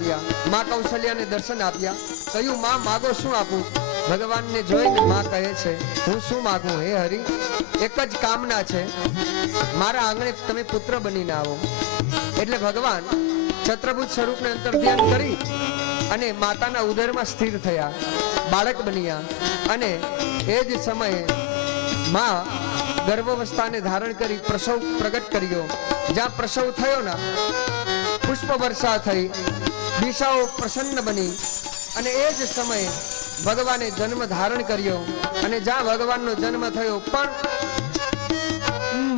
આવ્યા, માં કૌશલ્યાને દર્શન આપ્યા, કહ્યું માં માગો શું આપું? ભગવાનને જોઈને માં કહે છે હું શું માગું હે હરિ, એક જ કામના છે, મારા આંગણે તમે પુત્ર બનીને આવો. એટલે ભગવાન છત્રભુજ સ્વરૂપને અંતર ધ્યાન કરી અને માતાના ઉદરમાં સ્થિર થયા, બાળક બન્યા. અને એ જ સમયે માં ગર્ભાવસ્થાને ધારણ કરી પ્રસવ પ્રગટ કર્યો. જ્યાં પ્રસવ થયો ને પુષ્પ વર્ષા થઈ, દિશાઓ પ્રસન્ન બની અને એ જ સમયે ભગવાને જન્મ ધારણ કર્યો. અને જ્યાં ભગવાનનો જન્મ થયો પણ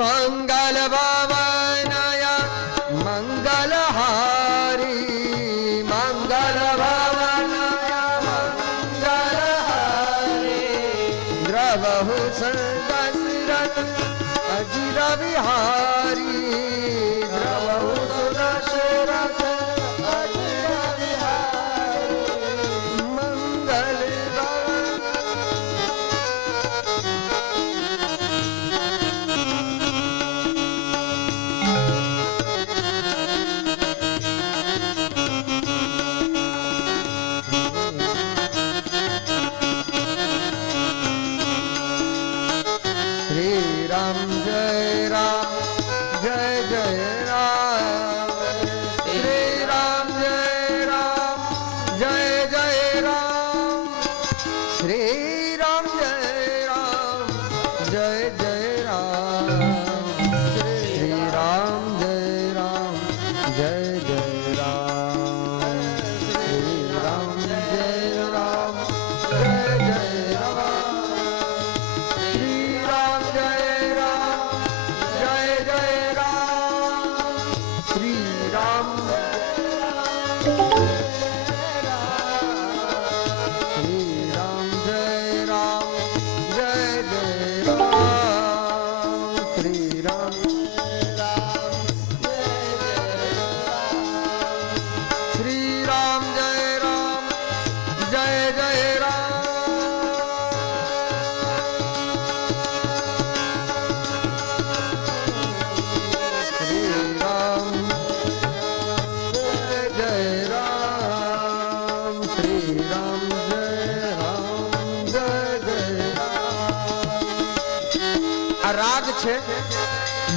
મંગલ ભવનયા મંગલહારી, મંગલ ભવનયા મંગલહારી, દ્રવહુ દશરથ અજીર વિહારી, દ્રવહુ દશરથ અજીર વિહારી, મંગલ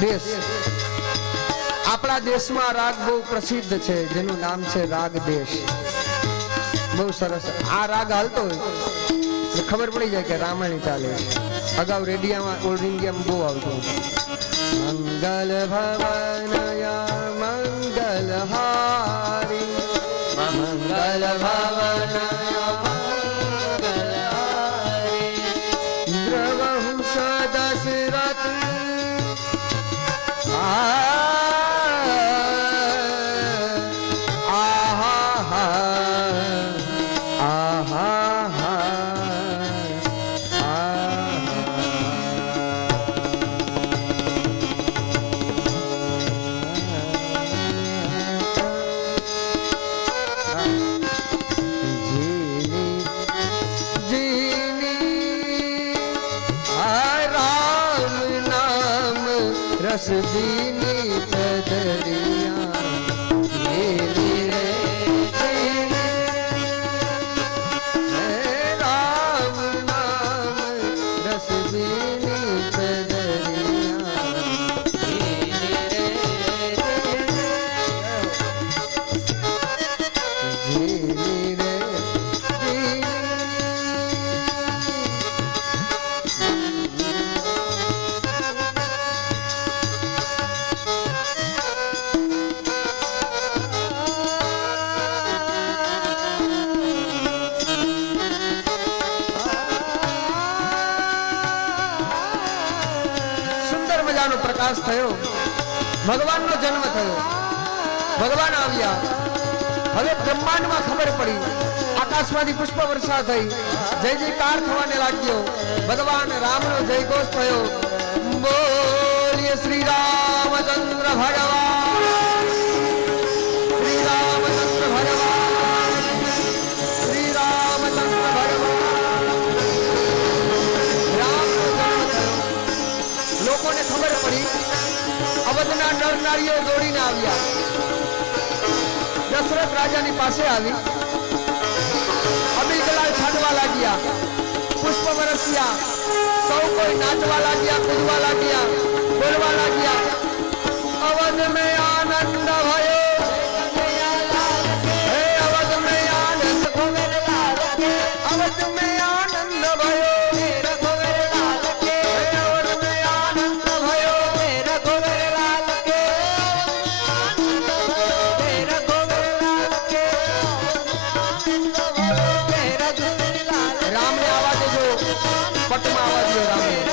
દેશ. આપણા દેશમાં રાગ બહુ પ્રસિદ્ધ છે જેનું નામ છે રાગ દેશ. બહુ સરસ આ રાગ હાલતો હોય ખબર પડી જાય કે રામાયણ ચાલે. અગાઉ રેડિયામાં ઓલ ઇન્ડિયામાં બહુ આવતું. મંગલ ભવનયા મંગલહારી, મંગલ ભવનયા મંગલહારી, દ્રવહુ દશરથ રસદીની ચદરિયા રામ નામ રસદીની ચદરિયા પ્રકાશ થયો, ભગવાનનો જન્મ થયો, ભગવાન આવ્યા. હવે બ્રહ્માંડમાં ખબર પડી, આકાશમાંથી પુષ્પ વર્ષા થઈ, જય જયકાર થવાને લાગ્યો. ભગવાન રામનો જયઘોષ થયો. બોલીએ શ્રી રામચંદ્ર ભગવાન, શ્રી રામચંદ્ર ભગવાન, શ્રી રામચંદ્ર ભગવાન. રામનો જન્મ થયો. લોકોને ખબર પડી, અવધના નર નારીઓ દોડીને આવ્યા. દશરથ રાજાની પાસે આવી અબીલ ગુલાલ છાંટવા લાગ્યા, પુષ્પ વરસ્યા, સૌ કોઈ નાચવા લાગ્યા, કૂદવા લાગ્યા, બોલવા લાગ્યા. અવધ મેં આનંદ ભયો, હે અવધ મેં આનંદ, અવધ મેં આનંદ ભયો, હે અવધ મેં આનંદ ભયો. રામને આવા દેજો, પટમાં આવા દો રામને.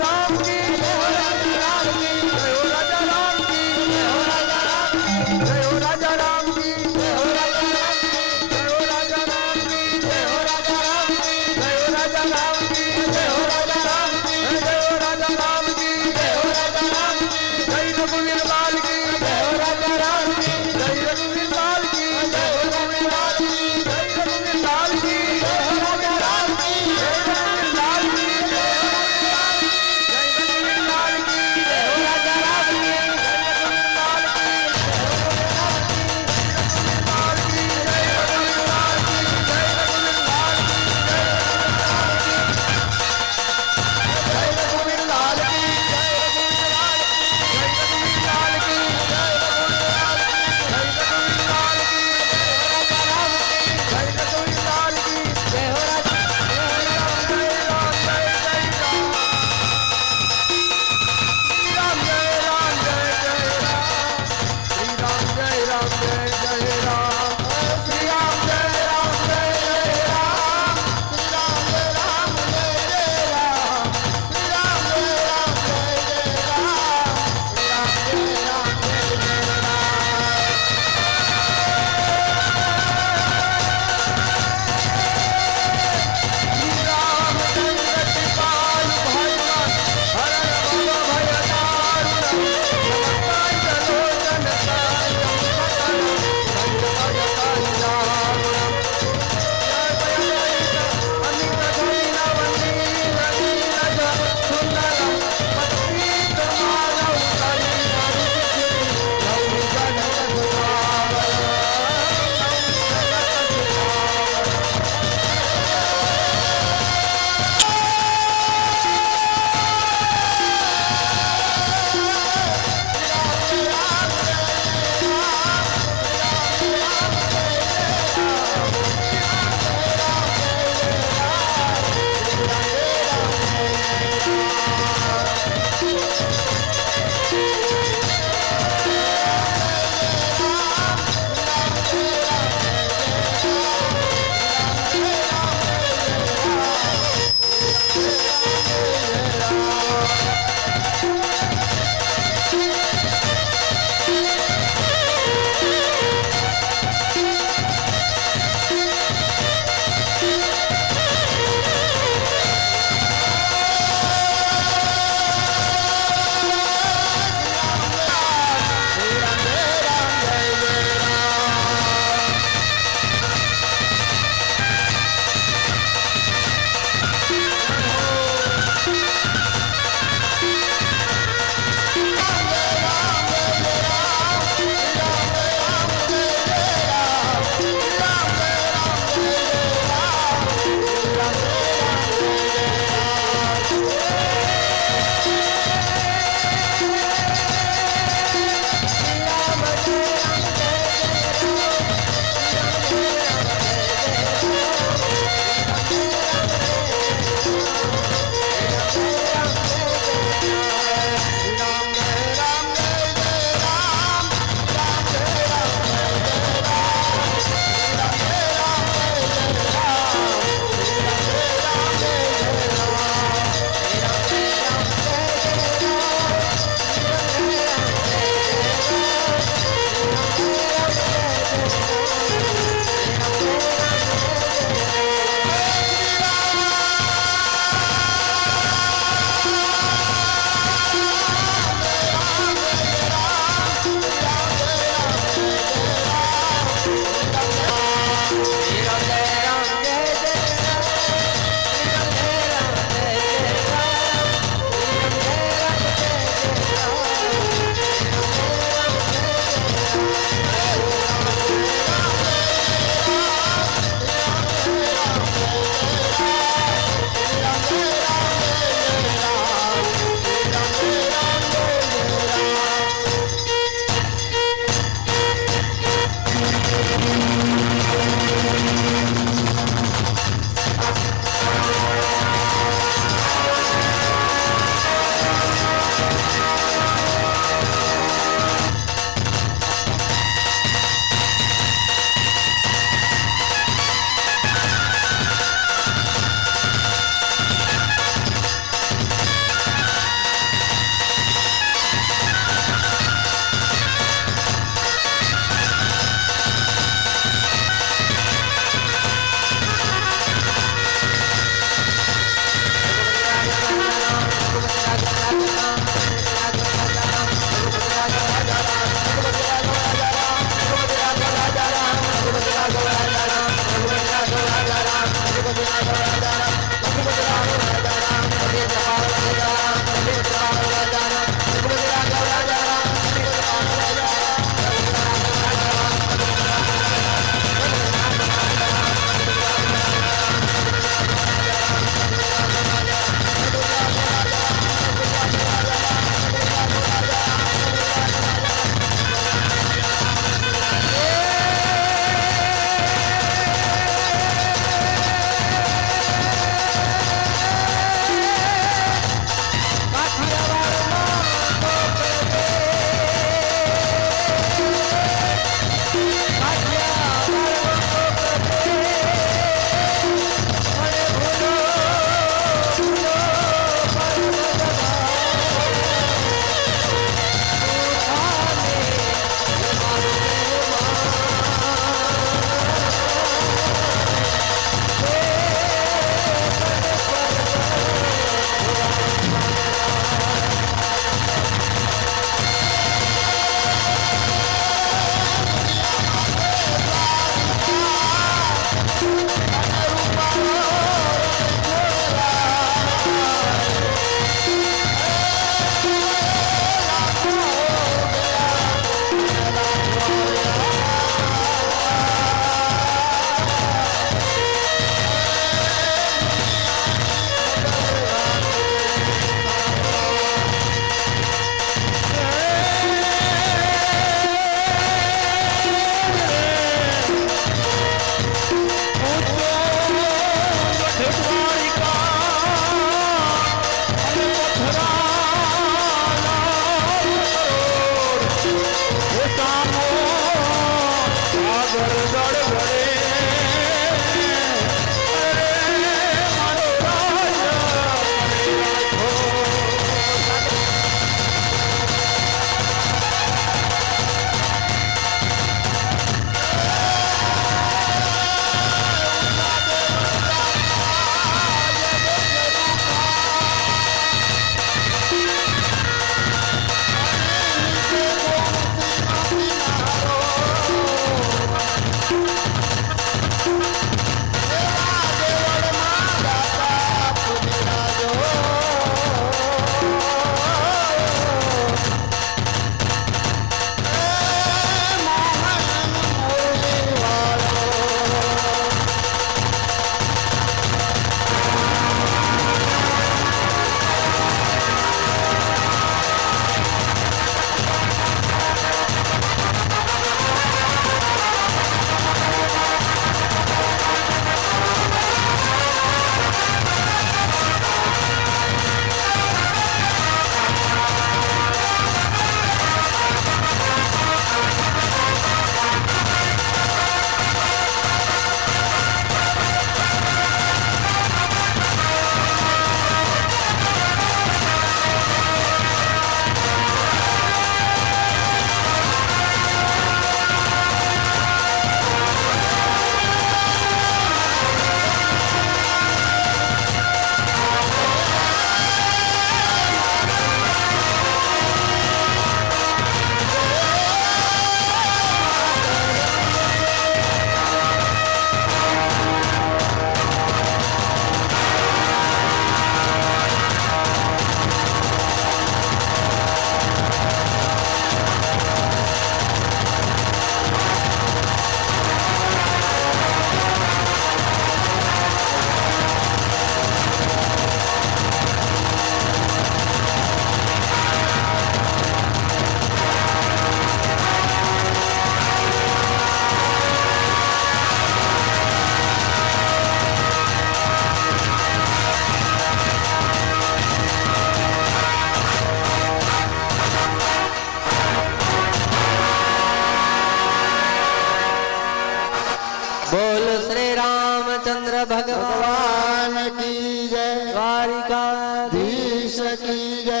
સકી જય.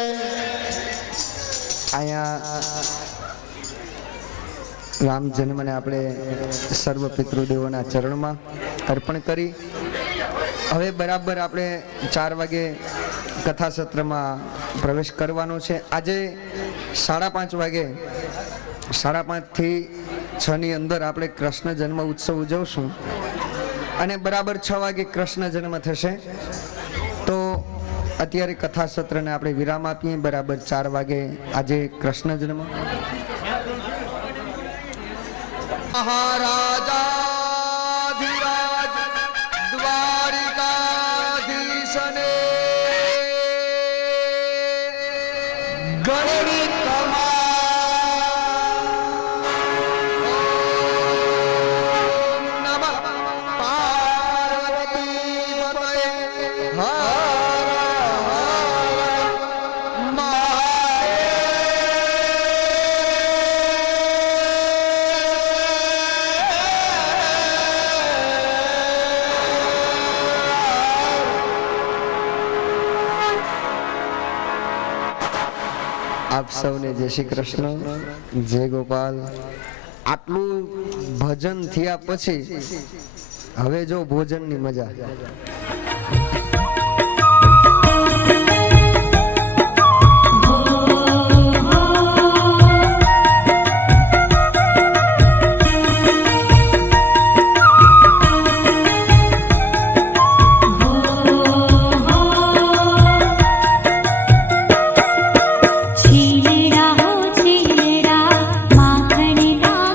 અહીંયા રામ જન્મને આપણે સર્વ પિતૃદેવોના ચરણમાં અર્પણ કરી હવે બરાબર આપણે 4 વાગે કથા સત્રમાં પ્રવેશ કરવાનો છે. આજે 5:30 વાગે 5:30 થી 6 ની અંદર આપણે કૃષ્ણ જન્મ ઉત્સવ ઉજવશું અને બરાબર 6 વાગે કૃષ્ણ જન્મ થશે. તો અત્યારે કથા સત્રને આપણે વિરામ આપીએ. બરાબર 4 વાગે આજે કૃષ્ણ જન્મ. મહારાજાધિરાજ દ્વારિકાધીશને ગણની આપ સૌને જય શ્રી કૃષ્ણ, જય ગોપાલ. આટલું ભજન થયા પછી હવે જો ભોજનની મજા. માખણ ના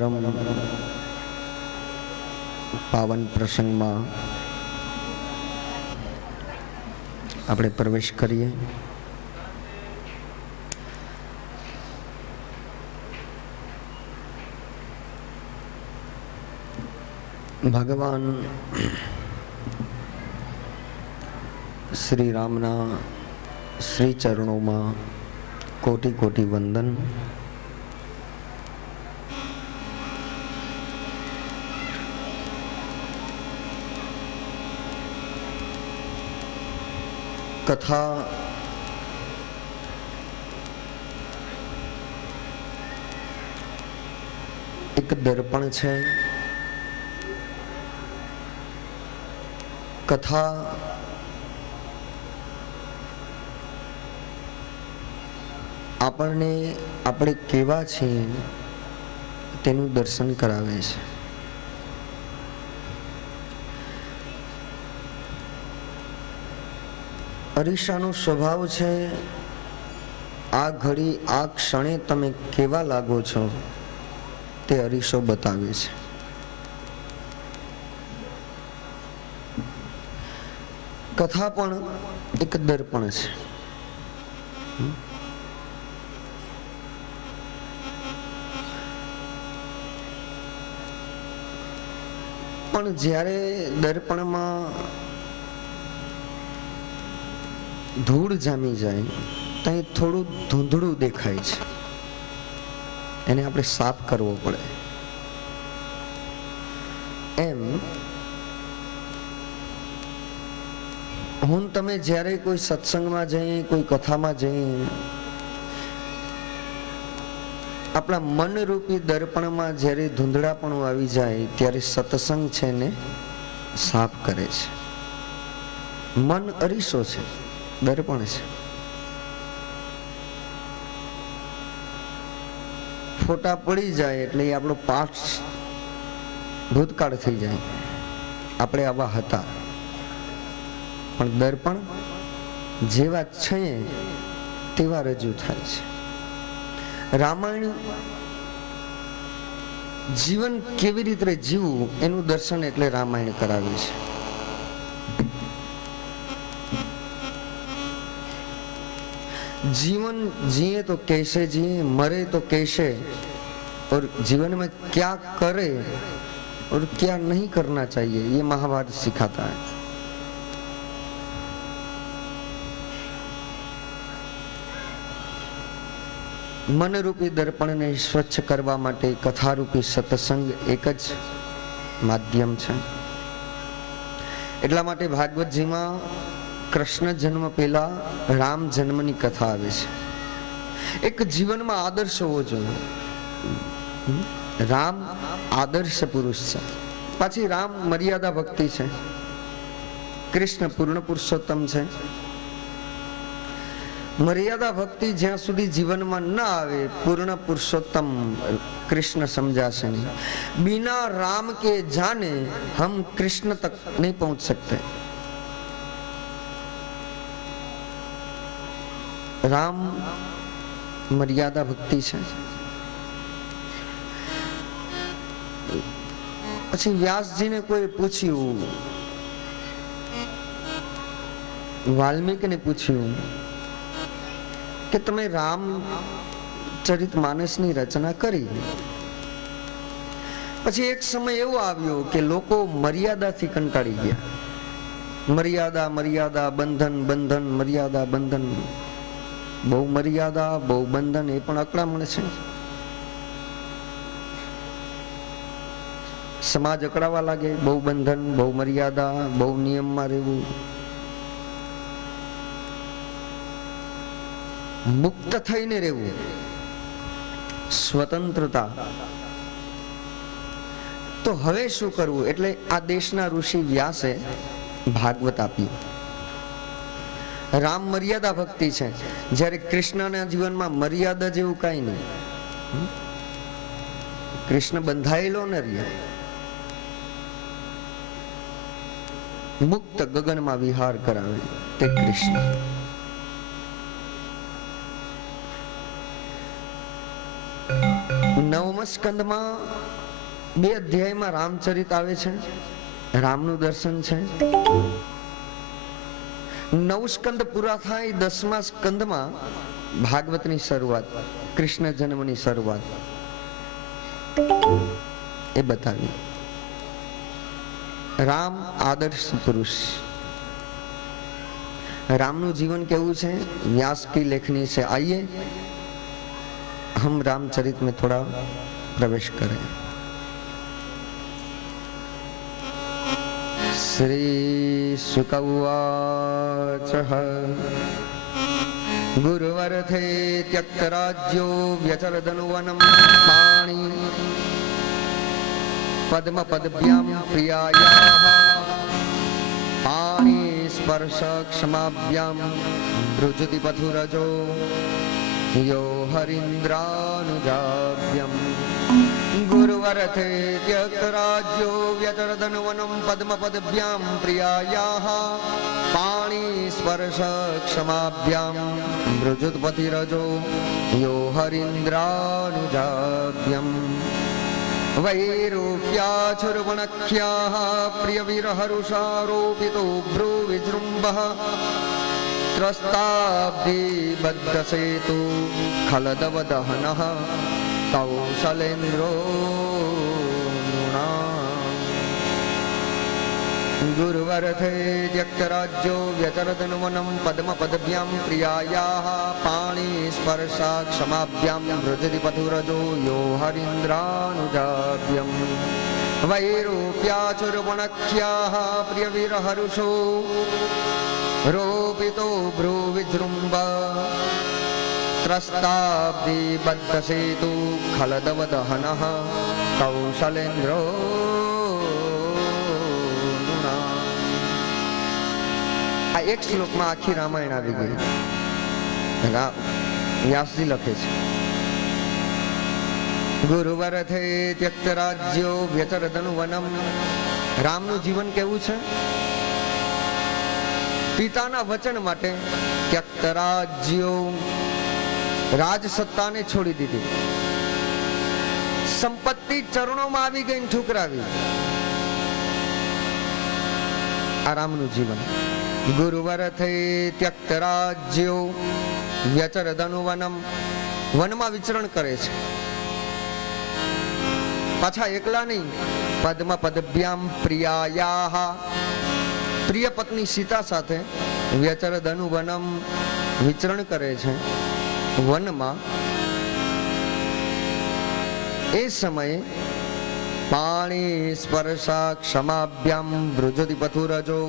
પરમ પાવન પ્રસંગમાં આપણે પ્રવેશ કરીએ. ભગવાન શ્રી રામના શ્રી ચરણોમાં કોટી કોટી વંદન. કથા એક દર્પણ છે. કથા આપણને આપણે કેવા છીએ તેનું દર્શન કરાવે છે. અરીસાનો સ્વભાવ છે આ ઘડી આ ક્ષણે તમે કેવા લાગો છો તે અરીસો બતાવે છે. કથા પણ એક દર્પણ છે. પણ જ્યારે દર્પણમાં ધૂળ જામી જાય ત્યાં થોડું ધૂંધળું દેખાય છે, એને આપણે સાફ કરવો પડે. એમ હું તમે જ્યારે કોઈ સત્સંગમાં જઈએ, કોઈ કથામાં જઈએ, આપણા મનરૂપી દર્પણમાં જ્યારે ધૂંધળાપણું આવી જાય ત્યારે સત્સંગ છે ને સાફ કરે છે. મન અરીસો છે, દર્પણ છે. ફોટા પડી જાય એટલે એ આપણો પાઠ ભૂતકાળ થઈ જાય, આપણે આવા હતા. પણ દર્પણ જેવા છે તેવા રજૂ થાય છે. રામાયણ જીવન કેવી રીતે જીવવું એનું દર્શન એટલે રામાયણ કરાવે છે. जीवन जिए तो कैसे जिए, मरे तो कैसे, और जीवन में क्या करे और क्या नहीं करना चाहिए, ये महाभारत सिखाता है. मन रूपी दर्पण ने स्वच्छ करवा माटे कथा रूपी सत्संग एक ज माध्यम छे. એટલા માટે ભાગવતજીમાં કૃષ્ણ જન્મ પહેલા રામ જન્મની કથા આવે છે. એક જીવનમાં આદર્શ હોવો જોઈએ. રામ આદર્શ પુરુષ છે. પાછી રામ મર્યાદા ભક્તિ છે, કૃષ્ણ પૂર્ણ પુરુષોત્તમ છે. મર્યાદા ભક્તિ જ્યાં સુધી જીવનમાં ન આવે પૂર્ણ પુરુષોત્તમ कृष्ण समझासे नहीं. बिना राम के जाने हम कृष्ण तक नहीं पहुंच सकते. राम मर्यादा भक्ति है. પછી વ્યાસજીને કોઈ પૂછ્યું, વાલ્મીકીને પૂછ્યું કે તમે રામ ચરિત માનસની રચના કરી, પછી એક સમય એવો આવ્યો કે લોકો મર્યાદાથી કંટાળી ગયા. મર્યાદા મર્યાદા, બંધન બંધન, મર્યાદા બંધન. બહુ મર્યાદા બહુ બંધન એ પણ અકળામણ છે. સમાજ અકળાવા લાગે. બહુ બંધન, બહુ મર્યાદા, બહુ નિયમમાં રહેવું. મુક્ત થઈને રહેવું, સ્વતંત્રતા. તો હવે શું કરવું? એટલે આ દેશના ઋષિ વ્યાસે ભાગવત આપ્યું. રામ મર્યાદા ભક્તિ છે, જ્યારે કૃષ્ણના જીવનમાં મર્યાદા જેવું કઈ નહીં. કૃષ્ણ બંધાયેલો ન રહ્યા, મુક્ત ગગનમાં વિહાર કરાવે તે કૃષ્ણ. નવમ સ્કંદમાં 2 અધ્યાયમાં રામચરિત આવે છે, રામનું દર્શન છે. 9 સ્કંદ પૂરા થાય, 10મા સ્કંદમાં ભાગવતની શરૂઆત, કૃષ્ણ જન્મની શરૂઆત એ બતાવી. राम आदर्श पुरुष. रामनु जीवन केवू है, व्यास की लेखनी से आइए हम रामचरित में थोड़ा प्रवेश करें. श्री शुक उवाच गुरुवर्थे त्यक्तराज्यो व्यचरदनुवनं पाणि पद्म पदभ्यां प्रियायाः पाणि स्पर्श क्षमाभ्यां रुजुति पथुरजो यो हरीन्द्रानुजाभ्यं. गुरुवर्थे त्यक्तराज्यो व्यचरदनुवनं पद्म पदभ्यां प्रियायाः पाणि स्पर्श क्षमाभ्यां रुजुति पथिरजो यो हरीन्द्रानुजाभ्यं. वैरूप्याचुर्वणख्याः प्रियविरहरुषारोपितो भ्रूविजृम्भः त्रस्ताब्धिबद्धसेतु खलदवदहनः कौशलेन्द्रो गुरुवर्थे त्यक्तराज्यो व्यचरदनुवनं पद्मपदभ्यां प्रियायाः पाणि स्पर्शा क्षमाभ्यां वृजति पथुरजो यो हरीन्द्रानुजाभ्यं. वैरूप्याचुर्वणख्याः प्रियविरहरुषो रोपितो भ्रूविजृम्भ त्रस्ताब्धिबद्धसेतु खलदवदहनः कौशलेन्द्रो. આ એક શ્લોકમાં આખી રામાયણ આવી ગઈ. વ્યાસજી લખે છે, ગુરુવર્થે ત્યક્તરાજ્યો વ્યચરદનુવનમ. રામનું જીવન કેવું છે? પિતાના વચન માટે ત્યક્તરાજ્યો, રાજસત્તાને છોડી દીધી, સંપત્તિ ચરણોમાં આવી ગઈ, ઠુકરાવી. આ રામનું જીવન. ગુરુવર્થે ત્યક્તરાજ્યો વ્યચરદનુવનમ, વનમાં વિચરણ કરે છે. પાછા એકલા નહીં, પદ્મ પદભ્યામ પ્રિયાયાહ, પ્રિય પત્ની સીતા સાથે વ્યચરદનુવનમ વિચરણ કરે છે વનમાં. એ સમયે પાણી સ્પર્શા ક્ષમાભ્યામ વૃજતિ પથુરજો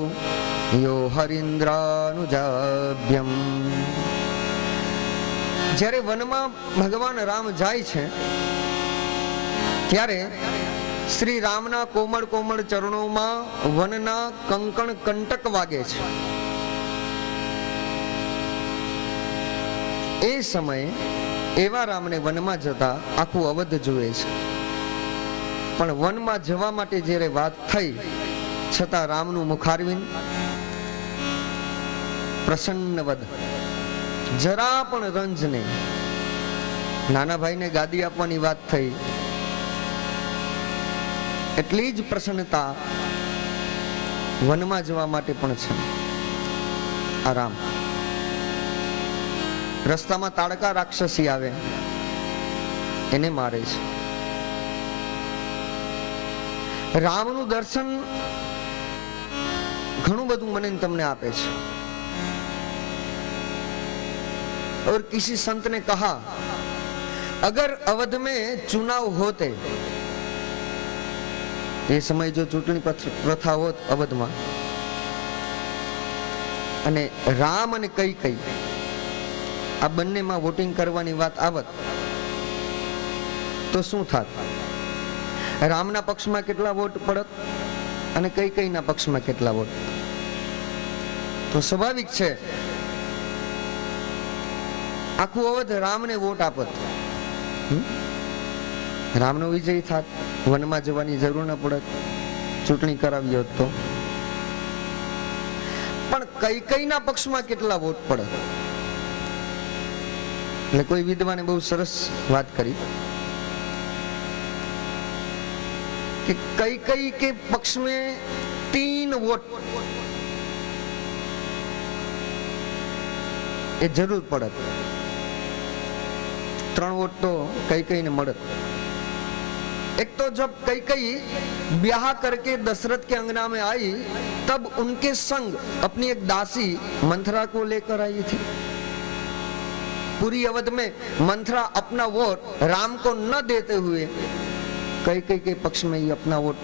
યો હરીન્દ્રાનુજાભ્યમ. જ્યારે વનમાં ભગવાન રામ જાય છે ત્યારે શ્રી રામના કોમળ કોમળ ચરણોમાં વનના કંકણ કંટક વાગે છે. એ સમયે એવા રામને વનમાં જતા આખું અવધ જુએ છે. પણ વનમાં જવા માટે જ્યારે વાત થઈ છતાં રામનું મુખારવિંદ પ્રસન્નવદ, જરા પણ રંજ નહીં. નાના ભાઈને ગાદી આપવાની વાત થઈ, એટલી જ પ્રસન્નતા વનમાં જવા માટે પણ છે. આ રામ. રસ્તામાં તાડકા રાક્ષસી આવે, એને મારે છે. રામનું દર્શન ઘણું બધું મને તમને આપે છે. और किसी संत ने कहा, अगर अवध में चुनाव होते, ये समय जो चूंटणी प्रथा होत अवध में, અને રામ અને કૈકેયી આ બંનેમાં વોટિંગ કરવાની વાત આવત તો શું થાત? રામના પક્ષમાં કેટલા વોટ પડત અને કૈકેયીના પક્ષમાં કેટલા વોટ? તો સ્વાભાવિક છે આખું અવધ રામને વોટ આપત, રામનો વિજય થાત, વનમાં જવાની જરૂર ન પડત, ચૂંટણી કરાવી હોત તો. પણ કૈકેયીના પક્ષમાં કેટલા વોટ પડત? એટલે કોઈ વિદ્વાને બહુ સરસ વાત કરી कि कई के पक्ष में 3 वोट ये जरूर पड़त। 3 वोट तो कई ने मड़त। एक तो जब कई ब्याह करके दशरथ के अंगना में आई, तब उनके संग अपनी एक दासी मंथरा को लेकर आई थी। पूरी अवध में मंथरा अपना वोट राम को न देते हुए कई के पक्ष में ही अपना वोट,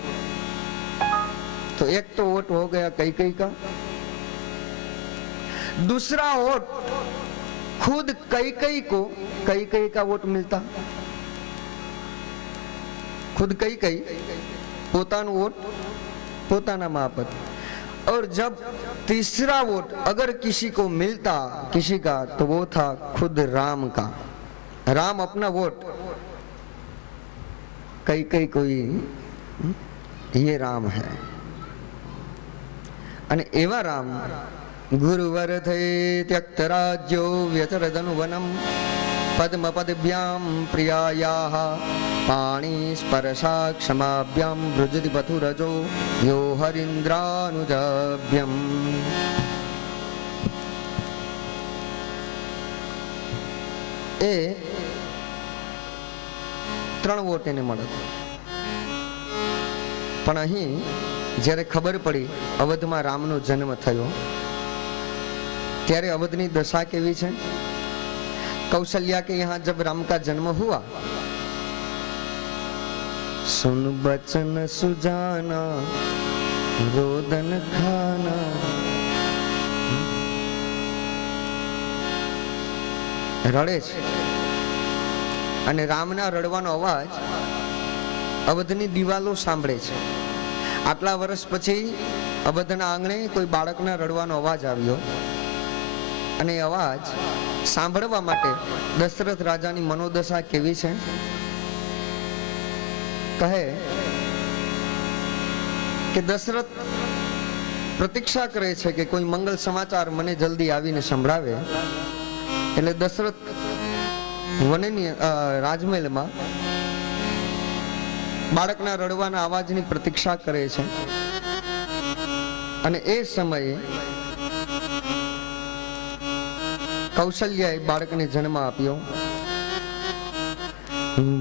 तो एक तो वोट हो गया कई का। दूसरा वोट खुद कई को कई का वोट मिलता। खुद कई પોતાનું वोट પોતાના માપત। और जब तीसरा वोट अगर किसी को मिलता किसी का, तो वो था खुद राम का। राम अपना वोट कई कोई ये राम है। અને એવા રામ ગુરુવર થઈ ત્યક્ત રાજ્યો વ્યચરદન વનમ પદ્મપદભ્યામ પ્રિયાયાહ પાણી સ્પર્શા ક્ષમાભ્યામ વૃજતિ પથુરજો યો હરીન્દ્રાનુજભ્યમ। એ 3 વોટ એને મળે। પણ અહીં જ્યારે ખબર પડી અવધમાં રામનો જન્મ થયો, ત્યારે अवधनी दशा केवी है। कौशल्या के यहाँ जब राम का जन्म हुआ, सुन बचन सुजाना रोदन खाना, रड़े छे અને રામના રડવાનો અવાજ અવધની દિવાલો સાંભળે છે। આટલા વર્ષ પછી અવધના આંગણે કોઈ બાળકના રડવાનો અવાજ આવ્યો, અને અવાજ સાંભળવા માટે દશરથ રાજાની મનોદશા કેવી છે। કહે કે દશરથ પ્રતીક્ષા કરે છે કે કોઈ મંગલ સમાચાર મને જલ્દી આવીને સંભળાવે। એટલે દશરથ વનની રાજમહેલમાં બાળકના રડવાના અવાજની પ્રતીક્ષા કરે છે। અને એ સમયે કૌશલ્યાએ બાળકને જન્મ આપ્યો।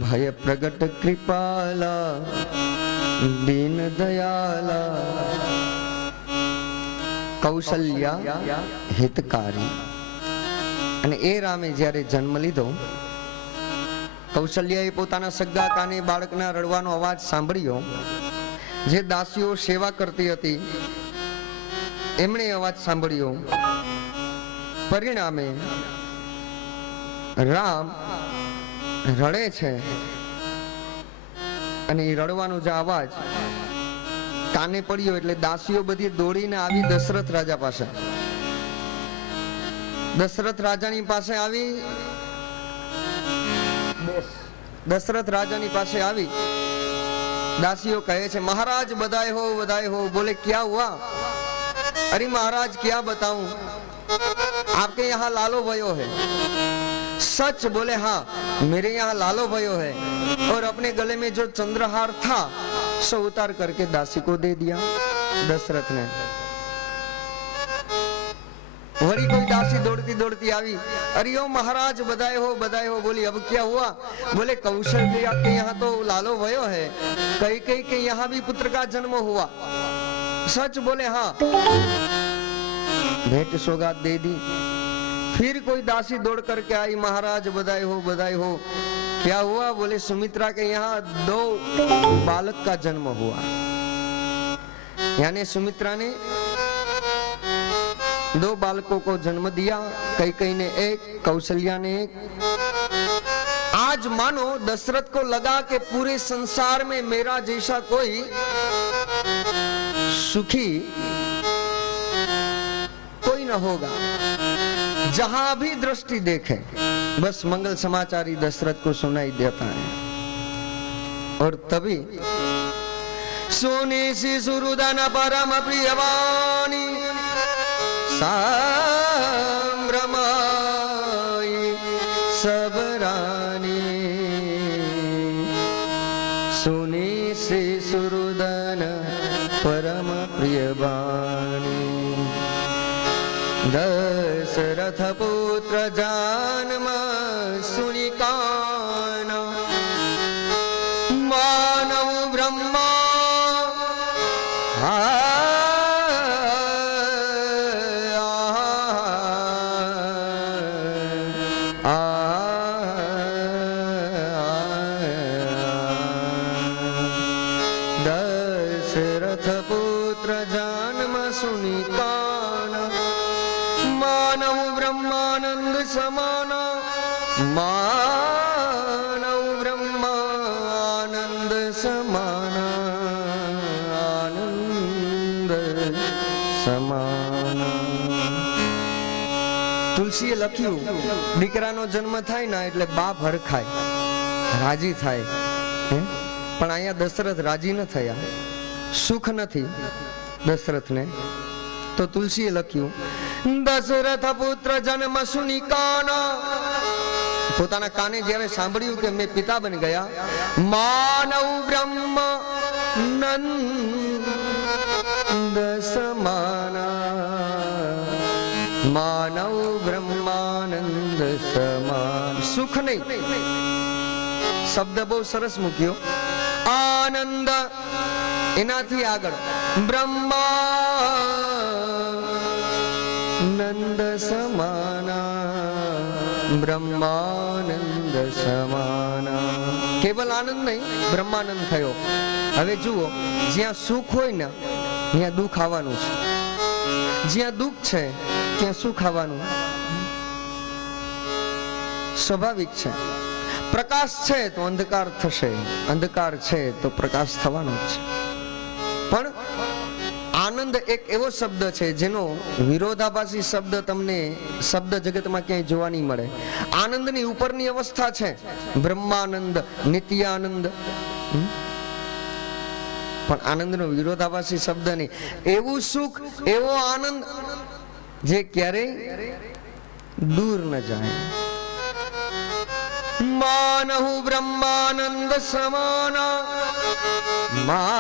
ભય પ્રગટ કૃપાલા દીન દયાલા, કૌશલ્યા હિતકારી। અને એ રામે જ્યારે જન્મ લીધો, કૌશલ્યાએ પોતાના સગા કાને બાળકના રડવાનો અવાજ સાંભળ્યો। જે દાસીઓ સેવા કરતી હતી એમણે અવાજ સાંભળ્યો। પરિણામે રામ રડે છે, અને એ રડવાનો જે અવાજ કાને પડ્યો એટલે દાસીઓ બધી દોડીને આવી દશરથ રાજા પાસે। દશરથ રાજાની પાસે આવી दशरथ राजा नी पासे आवी। दासियों कहे छे महाराज बधाई हो बधाई हो। बोले क्या हुआ? अरे महाराज क्या बताऊं, आपके यहाँ लालो भयो है। सच? बोले हाँ मेरे यहाँ लालो भयो है। और अपने गले में जो चंद्रहार था सो उतार करके दासी को दे दिया दशरथ ने। वही कोई दासी दौड़ती दौड़ती आई, अरे ओ महाराज बधाई हो बधाई हो। बोली अब क्या हुआ? बोले कौशल्या के यहाँ तो लालो भयो है, कई के यहाँ भी पुत्र का जन्म हुआ। सच? बोले हाँ। भेंट सौगात दे दी। फिर कोई दासी दौड़ करके आई, महाराज बधाई हो बधाई हो। क्या हुआ? बोले सुमित्रा के यहाँ 2 बालक का जन्म हुआ। यानी सुमित्रा ने 2 बालकों को जन्म दिया, कई ने 1, कौशल्या ने 1। आज मानो दशरथ को लगा कि पूरे संसार में मेरा जैसा कोई सुखी कोई न होगा। जहां भी दृष्टि देखे बस मंगल समाचार ही दशरथ को सुनाई देता है। और तभी सोने से सुरुदन परम प्रियवाणी साम्रमाई सबरानी। सोने से सुरु દશરથ પુત્ર જન્મ સુનિકાના માનવ બ્રહ્મા દશરથ પુત્ર જન્મ સુનિકાના માનવ બ્રહ્માનંદ સમાના માનવ બ્રહ્માનંદ સમાના આનંદ સમાના. તુલસીએ લખ્યું દીકરાનો જન્મ થાય ને એટલે બાપ હરખાય રાજી થાય, પણ અહીંયા દશરથ રાજી ન થયા, સુખ નથી દશરથને. તો તુલસીએ લખ્યું દશરથ પુત્ર જન્મ સુનિકાના. પોતાના કાને જ્યારે સાંભળ્યું કે મેં પિતા બની ગયા, માનવ બ્રહ્મ નંદ સમાના માનવ બ્રહ્માનંદ સમાન. સુખ નહીં, શબ્દ બહુ સરસ મૂક્યો. આનંદ એનાથી આગળ બ્રહ્માનંદ સમાના બ્રહ્માનંદ સમાના. કેવલ આનંદ નહીં, બ્રહ્માનંદ થયો. હવે જુઓ, જ્યાં સુખ હોય ને ત્યાં દુઃખ આવવાનું છે, જ્યાં દુઃખ છે ત્યાં સુખ આવવાનું સ્વાભાવિક છે. પ્રકાશ છે તો અંધકાર થશે, અંધકાર છે તો પ્રકાશ થવાનો છે. પણ આનંદ એક એવો શબ્દ છે જેનો વિરોધાભાસી શબ્દ તમને શબ્દ જગતમાં ક્યાંય જોવા નહીં મળે. આનંદની ઉપરની અવસ્થા છે બ્રહ્માનંદ, નિત્યાનંદ, પણ આનંદનો વિરોધાભાસી શબ્દ નહીં. એવું સુખ, એવો આનંદ જે ક્યારેય દૂર ન જાય. માનહુ બ્રહ્માનંદ સમાના માનહુ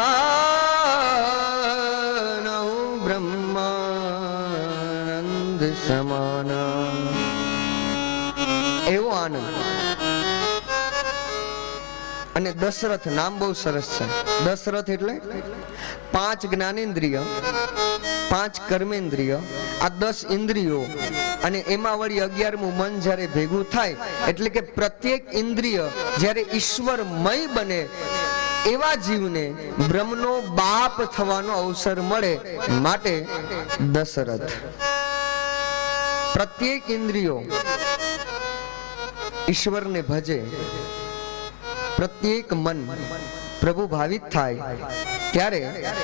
બ્રહ્માનંદ સમાના. એવો આનંદ. અને દશરથ નામ બહુ સરસ છે. દશરથ એટલે 5 જ્ઞાનેન્દ્રિય, 5 કર્મેન્દ્રિય, આ 10 ઇન્દ્રિયો અને એમાં વળી 11મું મન જ્યારે ભેગું થાય એટલે કે પ્રત્યેક ઇન્દ્રિય જ્યારે ઈશ્વરમય બને એવા જીવને બ્રહ્મનો બાપ થવાનો અવસર મળે, માટે દશરથ. પ્રત્યેક ઇન્દ્રિયો ઈશ્વરને ભજે, પ્રત્યેક મન પ્રભુ ભાવિત થાય ત્યારે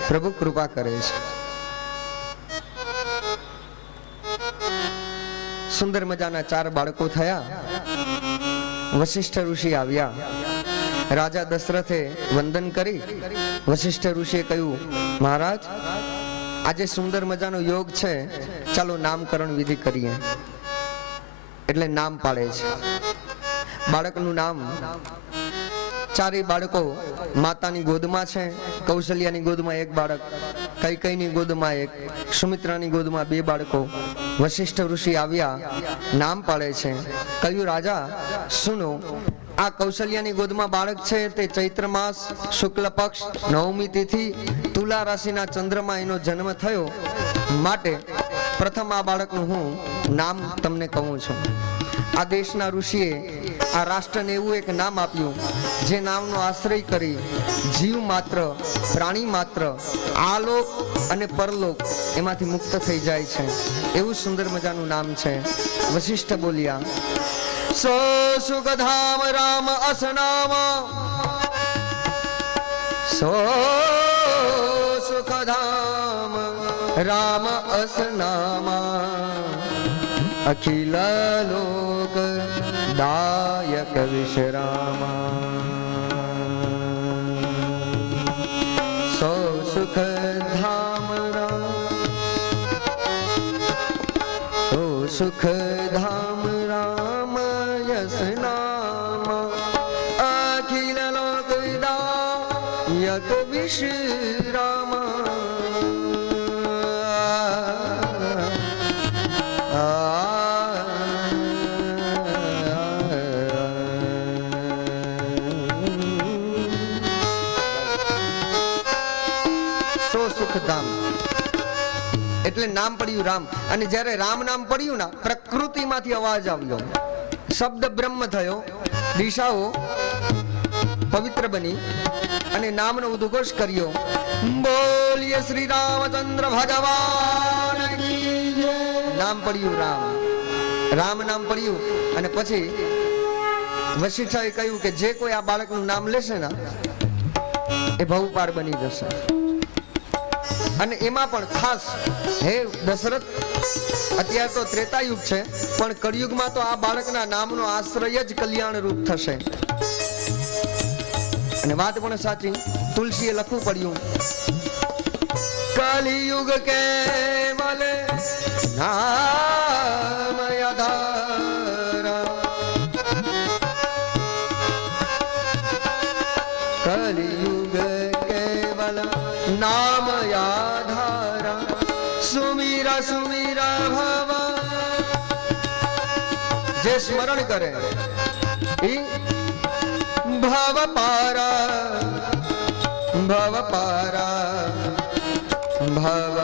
પ્રભુ કૃપા કરે છે. સુંદર મજાના 4 બાળકો થયા. વશિષ્ઠ ઋષિ આવ્યા. રાજા દશરથે વંદન કરી વશિષ્ઠ ઋષિએ કહ્યું, મહારાજ આજે સુંદર મજાનો યોગ છે, ચાલો નામકરણ વિધિ કરીએ. એટલે નામ પાડે છે. બાળકનું નામ, 4 બાળકો માતાની ગોદમાં છે. કૌશલ્યાની ગોદમાં 1 બાળક, કૈકેયીની ગોદમાં 1, સુમિત્રાની ગોદમાં 2 બાળકો. વશિષ્ઠ ઋષિ આવ્યા, નામ પાડે છે. કહ્યું, રાજા સુનો, આ કૌશલ્યાની ગોદમાં બાળક છે તે ચૈત્ર માસ શુક્લ પક્ષ 9મી તિથિ તુલા રાશિના ચંદ્રમાં એનો જન્મ થયો, માટે પ્રથમ આ બાળકનું હું નામ તમને કહું છું. આ દેશના ઋષિએ આ રાષ્ટ્રને એવું એક નામ આપ્યું જે નામનો આશ્રય કરી જીવ માત્ર, પ્રાણી માત્ર આલોક અને પરલોક એમાંથી મુક્ત થઈ જાય છે. એવું સુંદર મજાનું નામ છે. વશિષ્ઠ બોલ્યા, સો સુખધામ રામ અસનામ, સો સુખધામ રામ અસનામ, અખિલ લોક દાયક વિશ્રામા. સો સુખધામ રામ, સો સુખધામ રામ યસ નામ, અખિલ લોક દાયક વિશ્રામા. સુખધામ, એટલે નામ પડ્યું રામ. અને જ્યારે રામ નામ પડ્યું ને, પ્રકૃતિમાંથી અવાજ આવ્યો, શબ્દ બ્રહ્મ થયો, દિશાઓ પવિત્ર બની અને નામનો ઉદ્ઘોષ કર્યો. બોલીએ શ્રી રામચંદ્ર ભગવાન કી જય. નામ પડ્યું રામ, રામ નામ પડ્યું. અને પછી વશિષ્ઠાએ કહ્યું કે જે કોઈ આ બાળકનું નામ લેશે ને એ ભવપાર બની જશે. અને એમાં પણ ખાસ હે દશરથ, અત્યારે તો ત્રેતાયુગ છે, પણ કળિયુગમાં તો આ બાળકના નામનો આશ્રય જ કલ્યાણ રૂપ થશે. અને વાત પણ સાચી, તુલસીએ લખવું પડ્યું, કલિયુગ કેવલ નામ આધારા, કલિયુગ કેવલ નામ આધારા, સુમીરા સુમીરા ભવ. જે સ્મરણ કરે એ ભવ પારા, ભવ પારા, ભવ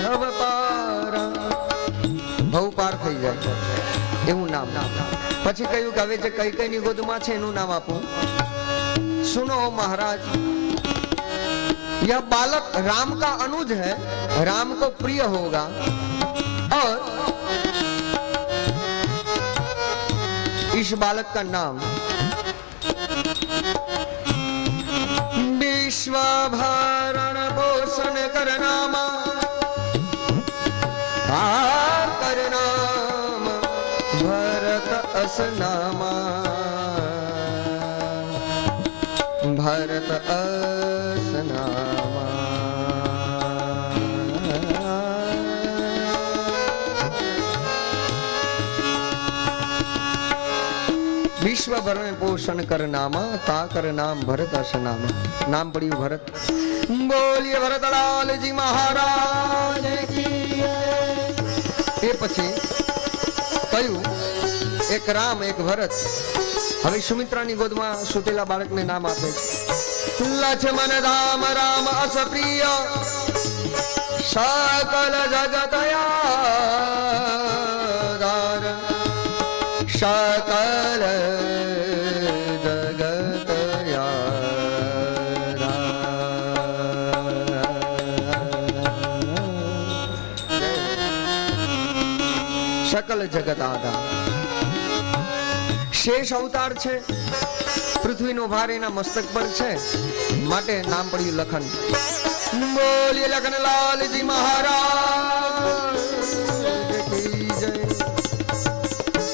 ભવ પારા, ભવ પાર થઈ જાય એવું નામ. પછી કહ્યું કે હવે જે કઈ કઈ ની ગોદમાં છે એનું નામ આપું. सुनो महाराज, यह बालक राम का अनुज है, राम को प्रिय होगा और इस बालक का नाम विश्वभरण पोषण करनामा, करनाम भरत असनामा, भरत असनामा. विश्व भरण पोषण कर नामा, ता कर नाम भरत असनामा. नाम पड़िયું भरत. बोलिए भरतलाल जी महाराज की. એ પછી કહ્યું એક રામ એક ભરત. હવે સુમિત્રાની ગોદમાં સુતેલા બાળકને નામ આપે છે લક્ષ્મણ ધામ રામ અસ પ્રિય, सकल जगत यादार, सकल जगत यादार. सकल जगत आधार. शेष अवतार છે, પૃથ્વીનો ભાર એના મસ્તક પર છે, માટે નામ પડ્યું લખન. બોલીએ લખનલાલજી મહારાજ કી જય.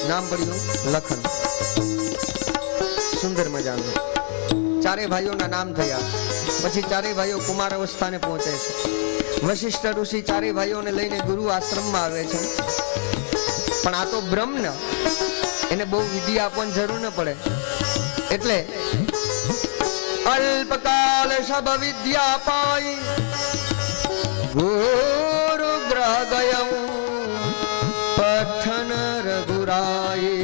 નામ પડ્યું લખન. સુંદર મજાનું. ચારે ભાઈઓના નામ થયા. પછી ચારે ભાઈઓ કુમાર અવસ્થાને પહોંચે છે. વશિષ્ઠ ઋષિ ચારે ભાઈઓને લઈને ગુરુ આશ્રમમાં આવે છે. પણ આ તો બ્રહ્મ ને, એને બહુ વિધિ આપવાની જરૂર ન પડે, એટલે અલ્પકાલ સબ વિદ્યા પાઈ ગુરુ ગ્રહ ગયઉ પઠન રઘુરાઈ,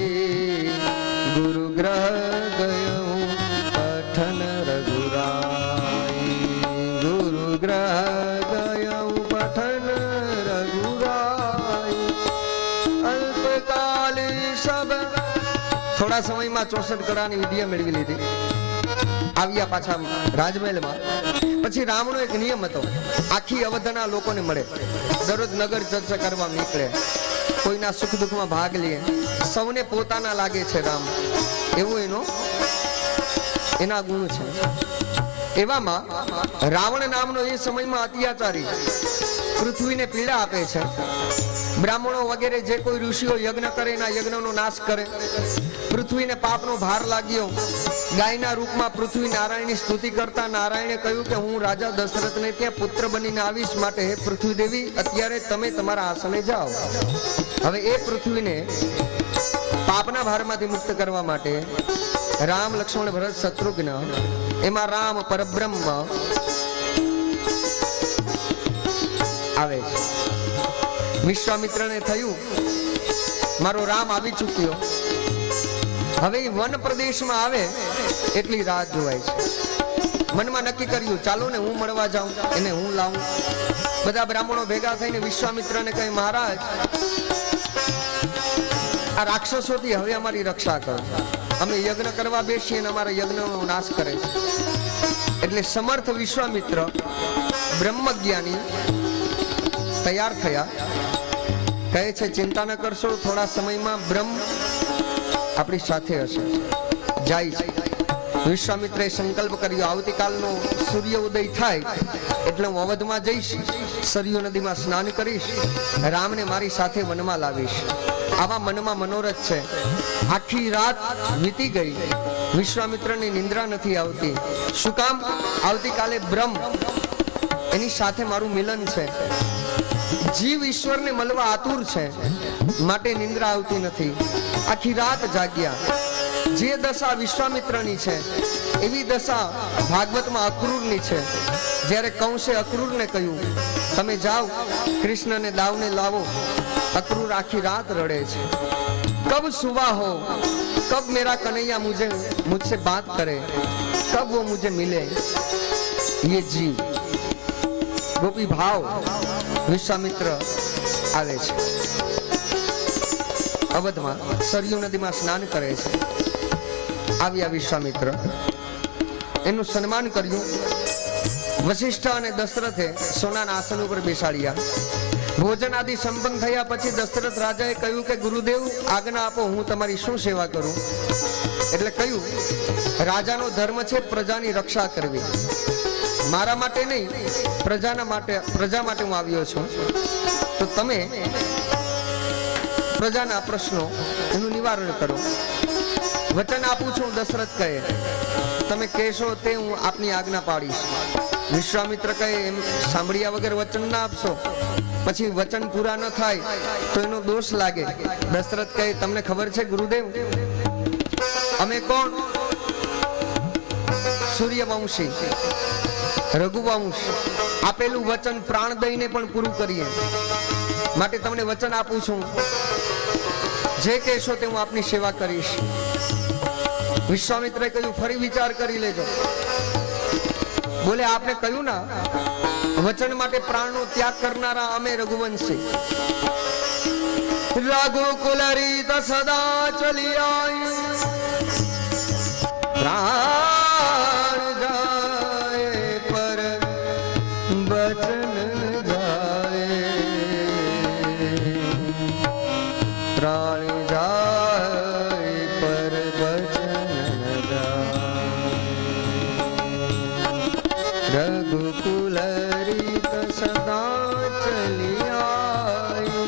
ગુરુ ગ્રહ ગયઉ પઠન રઘુરાઈ, ગુરુ ગ્રહ ગયઉ પઠન રઘુરાઈ. અલ્પકાલ સબ, થોડા સમયમાં 64 કળાની વિદ્યા મેળવી લીધી. આવ્યા પાછા રાજમહેલમાં. પછી રામનો એક નિયમ હતો, આખી અવધના લોકોને મળે, દરરોજ નગર ચર્ચા કરવા નીકળે, કોઈના સુખ દુઃખમાં ભાગ લે, સૌને પોતાના લાગે છે રામ, એવું એના ગુણ છે. એવામાં રાવણ નામનો એ સમયમાં અત્યાચારી પૃથ્વીને પીડા આપે છે. બ્રાહ્મણો વગેરે જે કોઈ ઋષિઓ યજ્ઞ કરે એના યજ્ઞનો નાશ કરે. પૃથ્વીને પાપનો ભાર લાગ્યો. ગાયના રૂપમાં પૃથ્વી નારાયણની સ્તુતિ કરતા નારાયણે કહ્યું કે હું રાજા દશરથને ત્યાં પુત્ર બનીને આવીશ, માટે હે પૃથ્વી દેવી, અત્યારે તમે તમારા આસને જાઓ. હવે એ પૃથ્વીને પાપના ભારમાંથી મુક્ત કરવા માટે રામ લક્ષ્મણ ભરત શત્રુઘ્ન, એમાં રામ પરબ્રહ્મ આવે છે. વિશ્વામિત્રને થયું મારો રામ આવી ચૂક્યો, હવે એ વન પ્રદેશમાં આવે એટલી રાત જોવાય છે. મનમાં નક્કી કર્યું, ચાલો ને હું મળવા જાઉં, એને હું લાવું. બધા બ્રાહ્મણો ભેગા થઈને વિશ્વામિત્રને કહે, મહારાજ આ રાક્ષસોથી હવે અમારી રક્ષા કરો, અમે યજ્ઞ કરવા બેસીએ અને અમારા યજ્ઞનો નાશ કરે છે. એટલે સમર્થ વિશ્વામિત્ર બ્રહ્મજ્ઞાની તૈયાર થયા. કહે છે, ચિંતા ન કરશો, થોડા સમયમાં બ્રહ્મ આપણી સાથે હશે. જાય છે. વિશ્વામિત્રે સંકલ્પ કર્યો, આવતીકાલનો સૂર્ય ઉદય થાય એટલે હું અવધમાં જઈશ, સરયુ નદીમાં સ્નાન કરીશ, રામને મારી સાથે વનમાં લાવીશ. આવા મનમાં મનોરથ છે. આખી રાત વીતી ગઈ, વિશ્વામિત્રની નિંદ્રા નથી આવતી. શું કામ? આવતીકાલે બ્રહ્મ એની સાથે મારું મિલન છે. જીવ ઈશ્વરને મળવા આતુર છે, માટે નિંદ્રા આવતી નથી. આખી રાત જાગ્યા. જે દશા વિશ્વામિત્રની છે એવી દશા ભાગવતમાં અક્રૂરની છે. જ્યારે કંસે અક્રૂરને કહ્યું, તમે જાઓ કૃષ્ણને દાવને લાવો. અક્રૂર આખી રાત રડે છે. કબ સુવા હો, કબ મેરા કનૈયા मुझसे बात करे, कब वो मुझे मिले. ये जीव गोपी भाव विश्वामित्र આવે છે. અવધમાં સરયુ નદીમાં સ્નાન કરે છે. આવ્યા વિશ્વામિત્ર, એનું સન્માન કર્યું. વશિષ્ઠ અને દશરથે સોનાના આસન ઉપર બેસાડ્યા. ભોજન આદિ સંપન્ન થયા પછી દશરથ રાજાએ કહ્યું કે ગુરુદેવ આજ્ઞા આપો, હું તમારી શું સેવા કરું. એટલે કહ્યું, રાજાનો ધર્મ છે પ્રજાની રક્ષા કરવી. મારા માટે નહીં, પ્રજા માટે હું આવ્યો છું. તો તમે પ્રજાના પ્રશ્નો એનું નિવારણ કરો. વચન આપું છું. દશરથ કહે, તમે કહેશો તે હું આપની આજ્ઞા પાડીશ. વિશ્વામિત્ર કહે, એમ સાંભળ્યા વગર વચન ના આપશો, પછી વચન પૂરા ન થાય તો એનો દોષ લાગે. દશરથ કહે, તમને ખબર છે ગુરુદેવ, અમે કોણ? સૂર્યવંશી, રઘુવંશ. આપેલું વચન પ્રાણ દઈને પણ પૂરું કરીએ, માટે તમને વચન આપું છું, જે કહેશો તે હું આપની સેવા કરીશ. વિશ્વામિત્રે કહ્યું, ફરી વિચાર કરી લેજો. બોલે, આપને કહ્યું ના, વચન માટે પ્રાણનો ત્યાગ કરનારા અમે રઘુવંશી. રઘુકુલ રીત સદા ચલી આઈ, પ્રાણ જાય પર વચન જાય, પ્રાણ જાય પર વચન જાય. રઘુકુલ રીત સદા ચલી આઈ,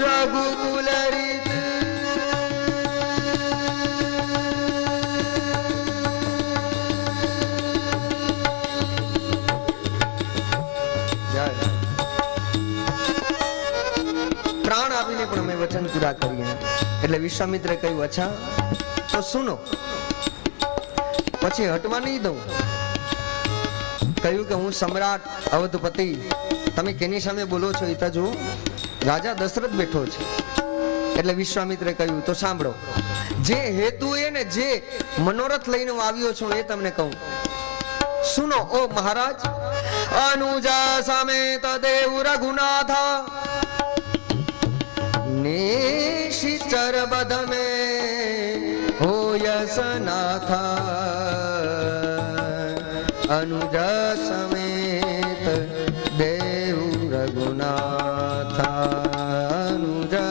રઘુકુલ રીત પ્રાણ આપીને પણ અમે વચન પૂરા કરીએ. એટલે વિશ્વામિત્રે કહ્યું, અચ્છા તો સુનો, પછી હટવા નહીં દઉં. કહ્યું કે હું સમ્રાટ અવધપતિ, તમે કેની સામે બોલો છો એ તો જુઓ. રાજા દશરથ બેઠો છે. એટલે વિશ્વામિત્રે કહ્યું, તો સાંભળો, જે હેતુ એ ને જે મનોરથ લઈને હું આવ્યો છું એ તમને કહું. સુનો ઓ મહારાજ. અનુજા સમેત દેવ રઘુનાથા, નિશિચર બદ में हो यशनाथा, अनुजा समेत देव रघुनाथा, अनुजा